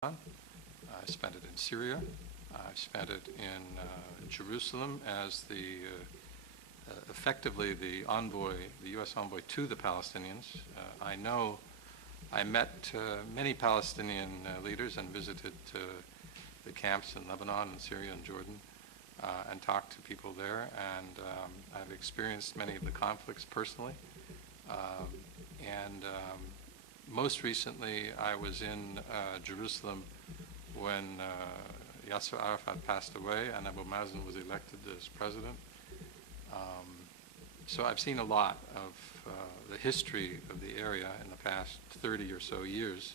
I spent it in Syria. I spent it in Jerusalem as effectively the envoy, the U.S. envoy to the Palestinians. I met many Palestinian leaders and visited the camps in Lebanon and Syria and Jordan and talked to people there. And I've experienced many of the conflicts personally. Most recently, I was in Jerusalem when Yasser Arafat passed away and Abu Mazen was elected as president. So I've seen a lot of the history of the area in the past 30 or so years,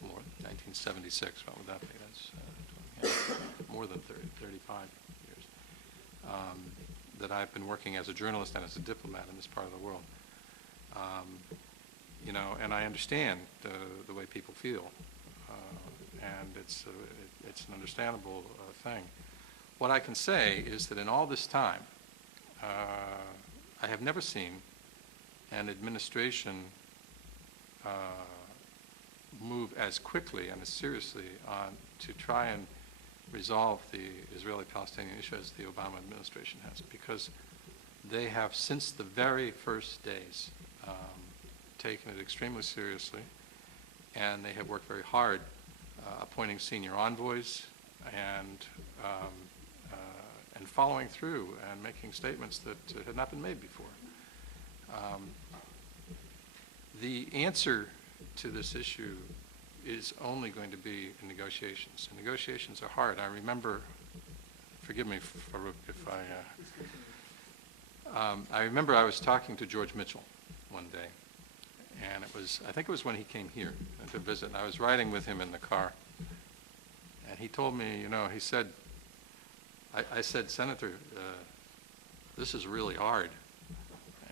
more 1976, what would that be? That's more than 30, 35 years, that I've been working as a journalist and as a diplomat in this part of the world. And I understand the way people feel, and it's an understandable thing. What I can say is that in all this time, I have never seen an administration move as quickly and as seriously to try and resolve the Israeli-Palestinian issue as the Obama administration has, because they have, since the very first days, taken it extremely seriously, and they have worked very hard appointing senior envoys and following through and making statements that had not been made before. The answer to this issue is only going to be in negotiations. And negotiations are hard. I remember, forgive me if I remember I was talking to George Mitchell one day. And I think it was when he came here to visit, and I was riding with him in the car. And he told me, he said, I said, Senator, this is really hard.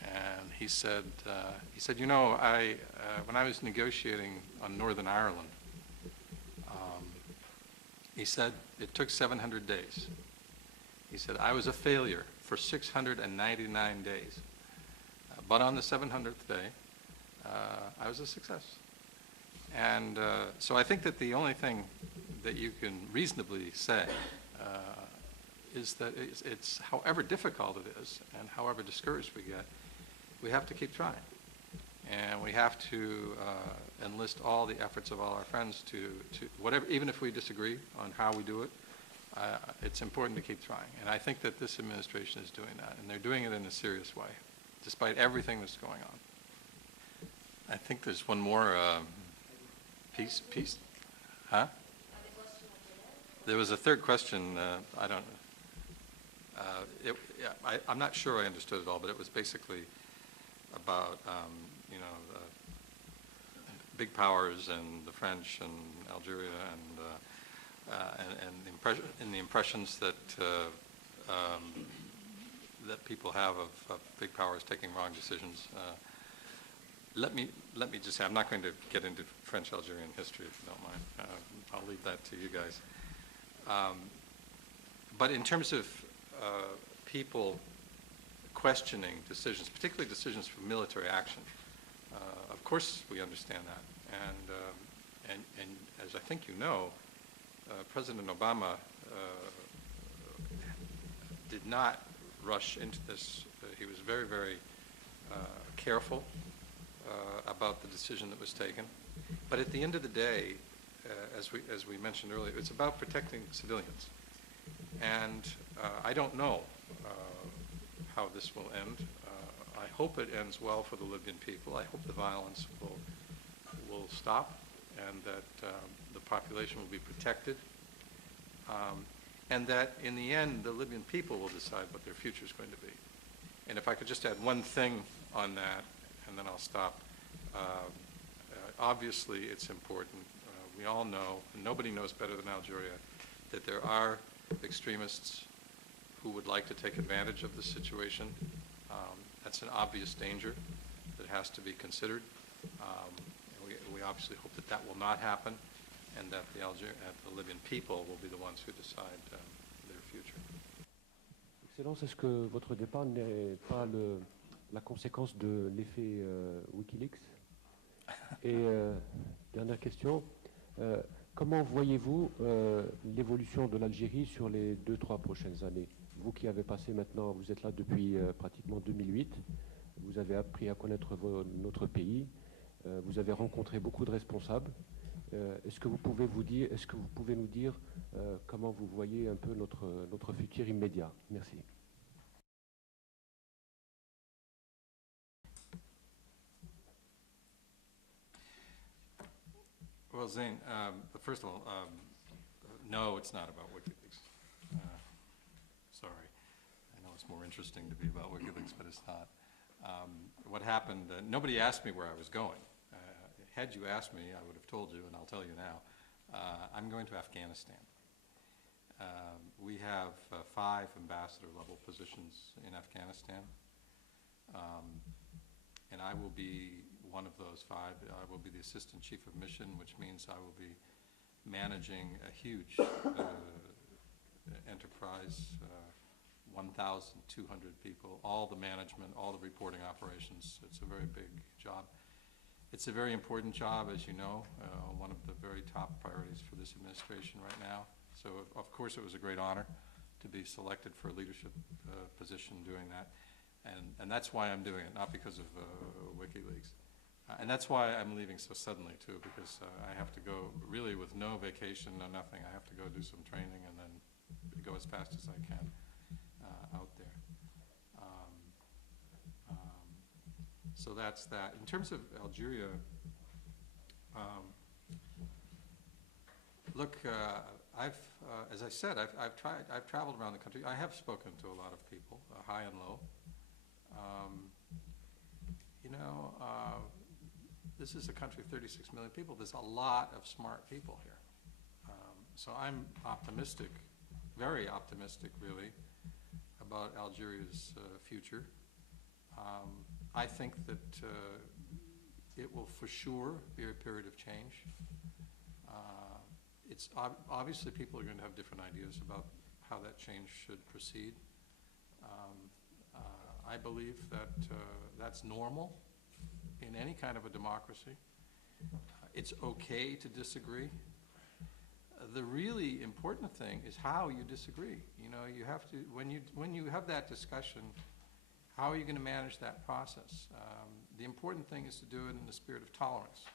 And he said, when I was negotiating on Northern Ireland, he said, it took 700 days. He said, I was a failure for 699 days. But on the 700th day, I was a success. And so I think that the only thing that you can reasonably say is that it's however difficult it is and however discouraged we get, we have to keep trying. And we have to enlist all the efforts of all our friends to whatever, even if we disagree on how we do it, it's important to keep trying. And I think that this administration is doing that, and they're doing it in a serious way, despite everything that's going on. I think there's one more piece. Huh? There was a third question. I don't. I'm not sure I understood it all, but it was basically about big powers and the French and Algeria and the impressions that that people have of big powers taking wrong decisions. Let me just say, I'm not going to get into French-Algerian history, if you don't mind. I'll leave that to you guys. But in terms of people questioning decisions, particularly decisions for military action, of course we understand that. And as I think you know, President Obama did not rush into this. He was very, very careful about the decision that was taken. But at the end of the day, as we mentioned earlier, it's about protecting civilians. And I don't know how this will end. I hope it ends well for the Libyan people. I hope the violence will stop and that the population will be protected. And that in the end, the Libyan people will decide what their future is going to be. And if I could just add one thing on that, and then I'll stop. Obviously, it's important. We all know, and nobody knows better than Algeria, that there are extremists who would like to take advantage of the situation. That's an obvious danger that has to be considered. We obviously hope that that will not happen, and that the Libyan people will be the ones who decide their future. Excellence, est-ce que votre départ n'est pas la conséquence de l'effet Wikileaks? Et dernière question, Comment voyez-vous l'évolution de l'Algérie sur les 2-3 prochaines années? Vous qui avez passé maintenant, vous êtes là depuis pratiquement 2008, vous avez appris à connaître notre pays, vous avez rencontré beaucoup de responsables. Est-ce que vous pouvez nous dire comment vous voyez un peu notre futur immédiat? Merci. Well, Zane, first of all, no, it's not about WikiLeaks. Sorry. I know it's more interesting to be about WikiLeaks, but it's not. What happened, nobody asked me where I was going. Had you asked me, I would have told you, and I'll tell you now. I'm going to Afghanistan. We have 5 ambassador-level positions in Afghanistan. And I will be one of those 5. I will be the Assistant Chief of Mission, which means I will be managing a huge enterprise, 1,200 people, all the management, all the reporting operations. It's a very big job. It's a very important job, as you know, one of the very top priorities for this administration right now. So, of course, it was a great honor to be selected for a leadership position doing that. And that's why I'm doing it, not because of WikiLeaks. And that's why I'm leaving so suddenly, too, because I have to go really with no vacation, no nothing. I have to go do some training and then go as fast as I can out there. So that's that. In terms of Algeria, look, as I said, I've traveled around the country. I have spoken to a lot of people, high and low. This is a country of 36 million people. There's a lot of smart people here. So I'm optimistic, very optimistic, really, about Algeria's future. I think that it will for sure be a period of change. It's obviously people are going to have different ideas about how that change should proceed. I believe that that's normal in any kind of a democracy. It's okay to disagree. The really important thing is how you disagree. You know, you have to, when you have that discussion, how are you going to manage that process? The important thing is to do it in the spirit of tolerance.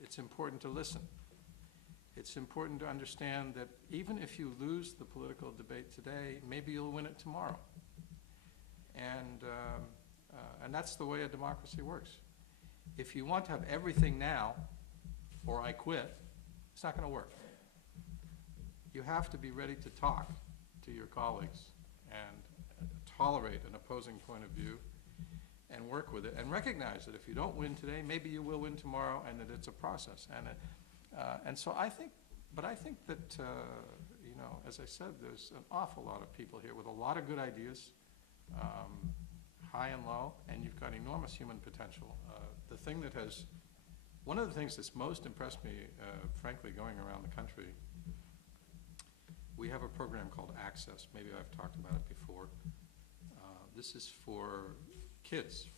It's important to listen. It's important to understand that even if you lose the political debate today, maybe you'll win it tomorrow. And that's the way a democracy works. If you want to have everything now, or I quit, it's not going to work. You have to be ready to talk to your colleagues and tolerate an opposing point of view and work with it and recognize that if you don't win today, maybe you will win tomorrow, and that it's a process. And so I think that, you know, as I said, there's an awful lot of people here with a lot of good ideas, high and low, and you've got enormous human potential. One of the things that's most impressed me, frankly, going around the country, we have a program called Access. Maybe I've talked about it before. This is for kids,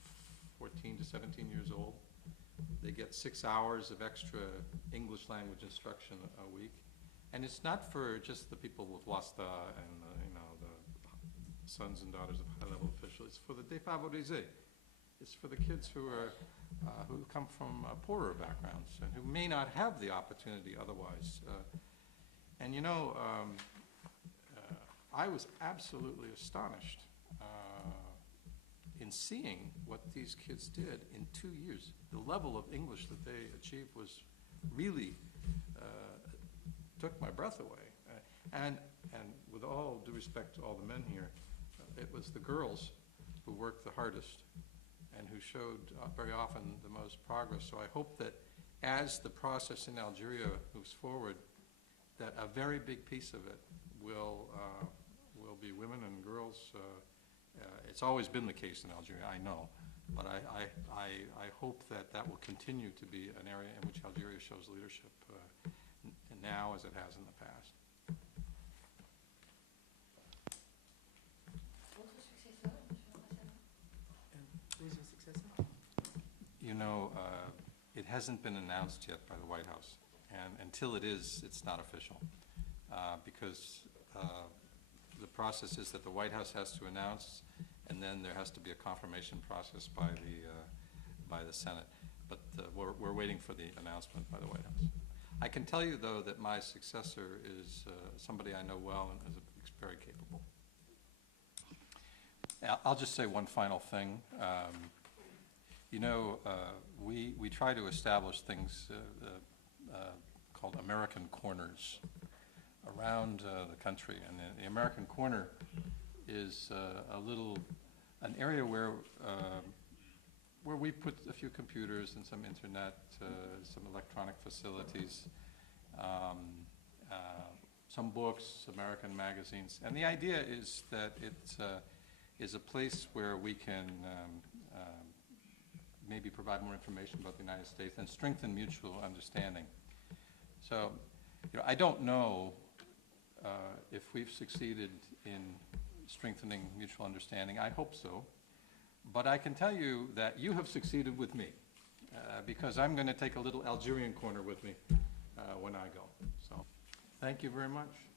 14 to 17 years old. They get 6 hours of extra English language instruction a week. And it's not for just the people with wasta and the sons and daughters of high-level officials. It's for the défavorisés. It's for the kids who come from poorer backgrounds and who may not have the opportunity otherwise. And you know, I was absolutely astonished in seeing what these kids did in 2 years. The level of English that they achieved was really took my breath away. And with all due respect to all the men here, it was the girls who worked the hardest and who showed very often the most progress. So I hope that as the process in Algeria moves forward, that a very big piece of it will be women and girls. It's always been the case in Algeria, I know, but I hope that that will continue to be an area in which Algeria shows leadership now as it has in the past. You know, it hasn't been announced yet by the White House. And until it is, it's not official. Because the process is that the White House has to announce, and then there has to be a confirmation process by the Senate. But we're waiting for the announcement by the White House. I can tell you, though, that my successor is somebody I know well and is very capable. I'll just say one final thing. We try to establish things called American corners around the country, and the American corner is an area where we put a few computers and some internet, some electronic facilities, some books, American magazines, and the idea is that it is a place where we can maybe provide more information about the United States and strengthen mutual understanding. So, I don't know if we've succeeded in strengthening mutual understanding. I hope so. But I can tell you that you have succeeded with me because I'm going to take a little Algerian corner with me when I go. So, thank you very much.